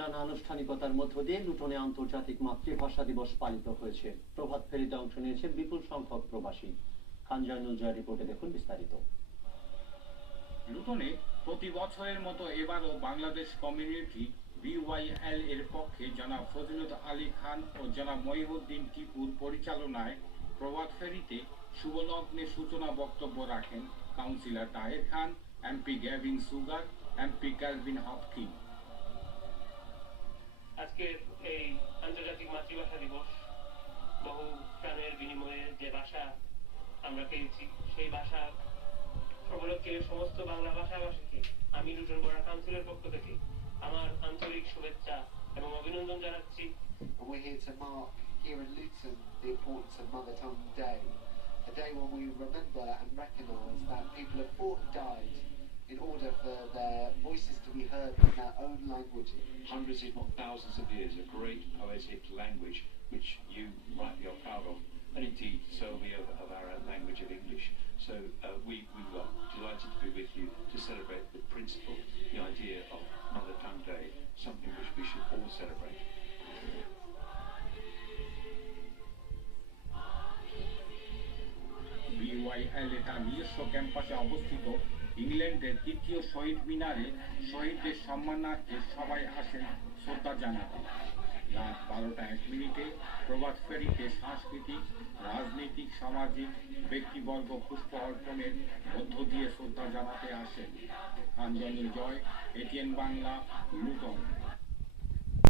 নানা আনুষ্ঠানিকতার মধ্য দিয়ে লুটনে আন্তর্জাতিক মাতৃভাষা দিবস পালিত হয়েছে। প্রভাত ফেরিতে অংশ নিয়েছে বিপুল সংখ্যক প্রবাসী। খান জয়নুল জয়ের রিপোর্টে দেখুন বিস্তারিত। লুটনে প্রতি বছরের মতো এবারও বাংলাদেশ কমিউনিটি বিওয়াইএল এর পক্ষে জনাব ফজলত আলী খান ও জনাব মহিউদ্দিন টিপুর পরিচালনায় প্রভাত ফেরিতে শুভলগ্নে সূচনা বক্তব্য রাখেন councillor Taher Khan, MP Gavin Shuker, MP Kelvin Hopkins. আজকের এই আন্তর্জাতিক মাতৃভাষা দিবস বহু প্রাণের বিনিময়ে যে ভাষা আমরা পেয়েছি, সেই ভাষা উপলক্ষে সমস্ত বাংলা ভাষাভাষীকে আমি লুটন বড়া কাউন্সিলের পক্ষ থেকে আমার আন্তরিক শুভেচ্ছা এবং অভিনন্দন জানাচ্ছি। We're here to mark here in Luton the importance of Mother Tongue Day, a day when we remember and recognise that people have fought and died in order for their voices to be heard in their own languages. Hundreds, if not thousands of years of great poetic language, which you rightly are proud of, and indeed so are we of our language of English. So we are delighted to be with you to celebrate the principle, the idea of Mother Tongue Day, something which we should all celebrate. বিওয়াইএল তার নিজস্ব ক্যাম্পাসে অবস্থিত ইংল্যান্ডের তৃতীয় শহীদ মিনারে শহীদদের সম্মানার্থে সবাই আসেন শ্রদ্ধা জানাতে। রাত 12:01 প্রভাত ফেরিতে সাংস্কৃতিক, রাজনৈতিক, সামাজিক ব্যক্তিবর্গ পুষ্প অর্পণের মধ্য দিয়ে শ্রদ্ধা জানাতে আসেন। খান জয়নুল জয়, এটিএন বাংলা, লুটন।